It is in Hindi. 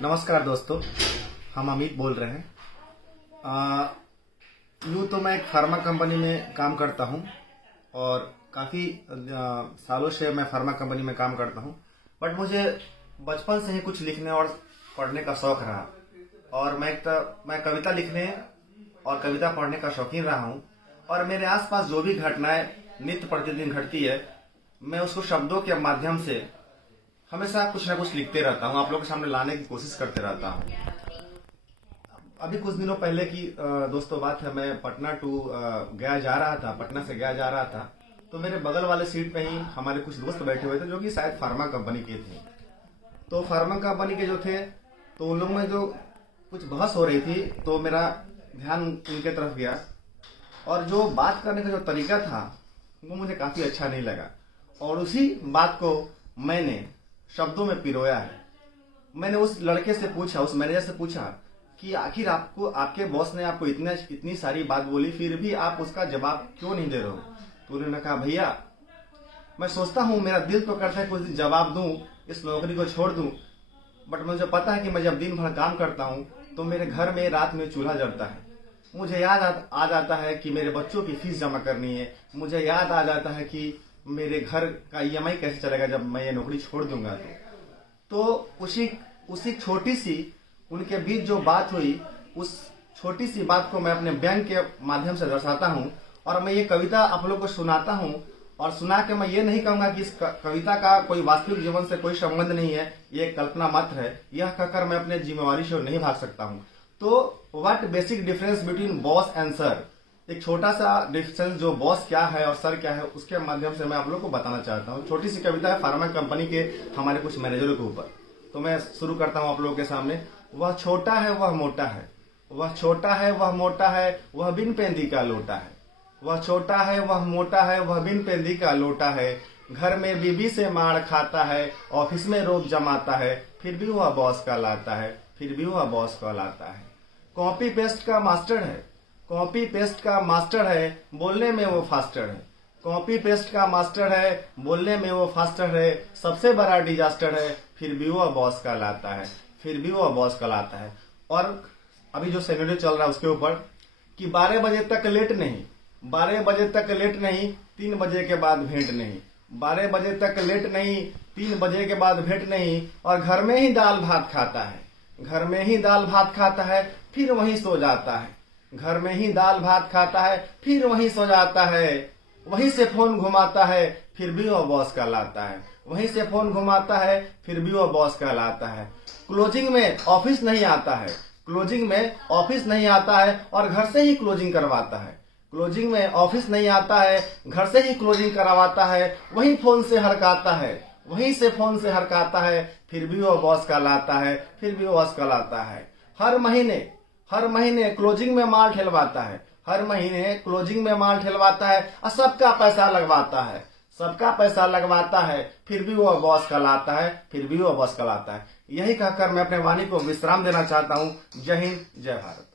नमस्कार दोस्तों, हम अमित बोल रहे हैं। यूँ तो मैं एक फार्मा कंपनी में काम करता हूँ और काफ़ी सालों से मैं फार्मा कंपनी में काम करता हूँ। बट मुझे बचपन से ही कुछ लिखने और पढ़ने का शौक रहा और मैं कविता लिखने और कविता पढ़ने का शौकीन रहा हूँ। और मेरे आसपास जो भी घटनाएं नित्य प्रतिदिन घटती है, मैं उसको शब्दों के माध्यम से हमेशा कुछ ना कुछ लिखते रहता हूँ, आप लोगों के सामने लाने की कोशिश करते रहता हूँ। अभी कुछ दिनों पहले की दोस्तों बात है, मैं पटना से गया जा रहा था। तो मेरे बगल वाले सीट पे ही हमारे कुछ दोस्त बैठे हुए थे जो कि शायद फार्मा कंपनी के थे। तो फार्मा कंपनी के जो थे, तो उन लोगों में जो कुछ बहस हो रही थी, तो मेरा ध्यान उनके तरफ गया और जो बात करने का जो तरीका था वो मुझे काफी अच्छा नहीं लगा। और उसी बात को मैंने शब्दों में पिरोया है। मैंने उस लड़के से पूछा, उस मैनेजर से पूछा कि आखिर आपके बॉस ने आपको इतनी सारी बात बोली, फिर भी आप उसका जवाब क्यों नहीं दे रहे हो? तो उन्होंने कहा, भैया मैं सोचता हूँ, मेरा दिल तो करता है कुछ दिन जवाब दूं, इस नौकरी को छोड़ दूं, बट मुझे पता है कि मैं जब दिन भर काम करता हूँ तो मेरे घर में रात में चूल्हा जलता है। मुझे याद आ जाता है कि मेरे बच्चों की फीस जमा करनी है। मुझे याद आ जाता है कि मेरे घर का EMI कैसे चलेगा जब मैं ये नौकरी छोड़ दूंगा। तो उसी छोटी सी उनके बीच जो बात हुई, उस छोटी सी बात को मैं अपने व्यंग के माध्यम से दर्शाता हूँ और मैं ये कविता आप लोगों को सुनाता हूँ। और सुना के मैं ये नहीं कहूंगा कि इस कविता का कोई वास्तविक जीवन से कोई संबंध नहीं है, ये कल्पना मात्र है। यह कहकर मैं अपने जिम्मेवारी से नहीं भाग सकता हूँ। तो what basic difference between boss and sir, एक छोटा सा डिफरेंस जो बॉस क्या है और सर क्या है, उसके माध्यम से मैं आप लोगों को बताना चाहता हूँ। छोटी सी कविता है फार्मा कंपनी के हमारे कुछ मैनेजरों के ऊपर। तो मैं शुरू करता हूँ आप लोगों के सामने। वह छोटा है वह मोटा है, वह छोटा है वह मोटा है, वह बिन पेंदी का लोटा है। वह छोटा है वह मोटा है, वह बिन पेंदी का लोटा है। घर में बीबी से मार खाता है, ऑफिस में रोब जमाता है, फिर भी वह बॉस का लाता है, फिर भी वह बॉस का लाता है। कॉपी पेस्ट का मास्टर है, कॉपी पेस्ट का मास्टर है, बोलने में वो फास्टर है। कॉपी पेस्ट का मास्टर है, बोलने में वो फास्टर है। सबसे बड़ा डिजास्टर है, फिर भी वो बॉस का लाता है, फिर भी वो बॉस का लाता है। और अभी जो सिनेरियो चल रहा है उसके ऊपर कि 12 बजे तक लेट नहीं, 12 बजे तक लेट नहीं, 3 बजे के बाद भेंट नहीं। 12 बजे तक लेट नहीं, 3 बजे के बाद भेंट नहीं। और घर में ही दाल भात खाता है, घर में ही दाल भात खाता है, फिर वहीं सो जाता है। घर में ही दाल भात खाता है, फिर वहीं सो जाता है। वहीं से फोन घुमाता है, फिर भी वो बॉस का लाता है। वहीं से फोन घुमाता है, फिर भी वो बॉस का लाता है। क्लोजिंग में ऑफिस नहीं आता है, क्लोजिंग में ऑफिस नहीं आता है और घर से ही क्लोजिंग करवाता है। क्लोजिंग में ऑफिस नहीं आता है, घर से ही क्लोजिंग करवाता है। वहीं फोन से हरकाता है, वहीं से फोन से हरकाता है, फिर भी वो बॉस का लाता है, फिर भी वो बॉस का लाता है। हर महीने क्लोजिंग में माल ठेलवाता है, हर महीने क्लोजिंग में माल ठेलवाता है और सबका पैसा लगवाता है, सबका पैसा लगवाता है, फिर भी वो बॉस का लाता है, फिर भी वो बॉस का लाता है। यही कहकर मैं अपने वाणी को विश्राम देना चाहता हूँ। जय हिंद, जय भारत।